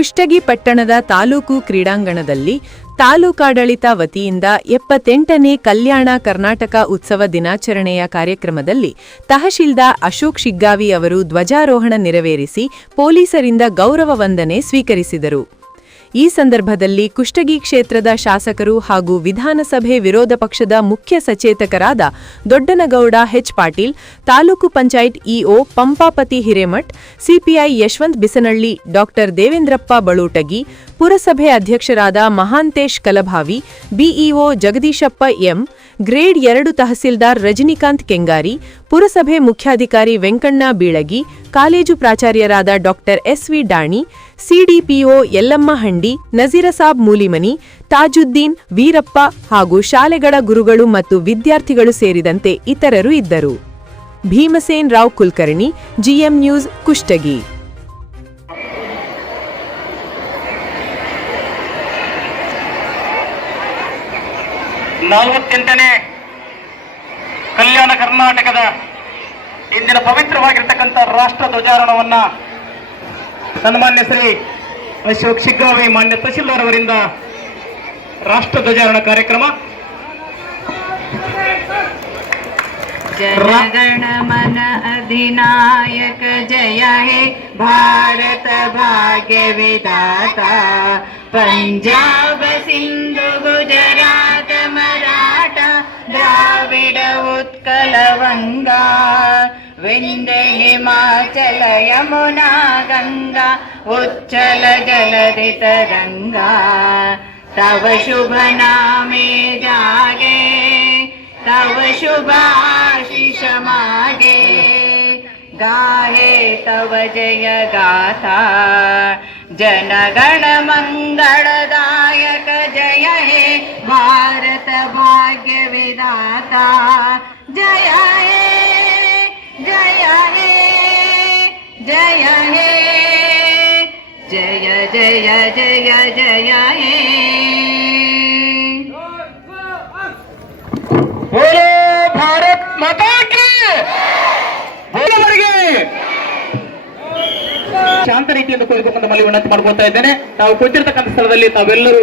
ಕುಷ್ಟಗಿ ಪಟ್ಟಣದ ತಾಲೂಕು ಕ್ರೀಡಾಂಗಣದಲ್ಲಿ ತಾಲೂಕಾಡಳಿತ ವತಿಯಿಂದ 78ನೇ ಕಲ್ಯಾಣ ಕರ್ನಾಟಕ ಉತ್ಸವ ದಿನಾಚರಣೆಯ ಕಾರ್ಯಕ್ರಮದಲ್ಲಿ ತಹಶೀಲ್ದಾರ್ ಅಶೋಕ್ ಶಿಗ್ಗಾವಿ ಅವರು ಧ್ವಜಾರೋಹಣ ನೆರವೇರಿಸಿ ಪೊಲೀಸರಿಂದ ಗೌರವ ವಂದನೆ ಸ್ವೀಕರಿಸಿದರು. ಈ ಸಂದರ್ಭದಲ್ಲಿ ಕುಷ್ಟಗಿ ಕ್ಷೇತ್ರದ ಶಾಸಕರು ಹಾಗೂ ವಿಧಾನಸಭೆ ವಿರೋಧ ಪಕ್ಷದ ಮುಖ್ಯ ಸಚೇತಕರಾದ Doddanagouda H Patil, taluk panchayat EO Pampapati Hiremath, CPI Yashwant Bisanalli, Dr Devendrappa Balutagi, ಪುರಸಭೆ ಅಧ್ಯಕ್ಷರಾದ Mahantesh Kalabhavi, BEO Jagadishappa M, grade 2 tahsildar Rajinikanth Kengari, ಪುರಸಭೆ ಮುಖ್ಯಾಧಿಕಾರಿ ವೆಂಕಣ್ಣ ಬೀಳಗಿ, ಕಾಲೇಜು ಪ್ರಾಚಾರ್ಯರಾದ Dr S V Dani, CDPO Yallamma Handi, Nazirsab Mulimani, Tajuddin, Veerappa ಹಾಗೂ ಶಾಲೆಗಳ ಗುರುಗಳು ಮತ್ತು ವಿದ್ಯಾರ್ಥಿಗಳು ಸೇರಿದಂತೆ ಇತರರು ಇದ್ದರು. Bhimsen Rao Kulkarni, GM news, Kushtagi. ನೇ ಕಲ್ಯಾಣ ಕರ್ನಾಟಕದ ಇಂದಿನ ಪವಿತ್ರವಾಗಿರ್ತಕ್ಕಂಥ ರಾಷ್ಟ್ರ ಧ್ವಜಾರೋಹಣವನ್ನ ಸನ್ಮಾನ್ಯ ಶ್ರೀ ಅಶೋಕ್ ಶಿಗ್ಗಾವಿ ಮಾನ್ಯ ತಹಶೀಲ್ದಾರ್ ಅವರಿಂದ ರಾಷ್ಟ್ರ ಧ್ವಜಾರೋಹಣ ಕಾರ್ಯಕ್ರಮ. ಜನಗಣ ಮನ ಅಧಿನಾಯಕ ಜಯ ಹೇ ಭಾರತ ಭಾಗ್ಯ ವಿಧಾತ, ಪಂಜಾಬ ಸಿಂಧು ಗುಜರಾತ ಮರಾಠ ದ್ರಾವಿಡ ಉತ್ಕಲ ವಂಗಾ, ವಿಂಧ್ಯ ಹಿಮಾಚಲ ಯಮುನಾ ಗಂಗಾ ಉಚ್ಚಲ ಜಲಧಿ ತರಂಗಾ, ತವ ಶುಭ ನಾಮೆ ಜಾಗೆ तव शुभाशिष मागे, गाहे तव जय गाथा, जनगण मंगलदायक जय हे भारत भाग्य विधाता, जय हे जय हे जय हे जय जय जय जय हे. बोलो भारत माता की, ಶಾಂತ ರೀತಿಯಿಂದ ಕುಳಿತುಕೊಂಡು ಮಲ್ಲಿ ವಿನಂತಿ ಮಾಡ್ಕೊತಾ ಇದ್ದೇನೆ. ನಾವು ಕೂತಿರ್ತಕ್ಕಂಥ ಸ್ಥಳದಲ್ಲಿ ತಾವೆಲ್ಲರೂ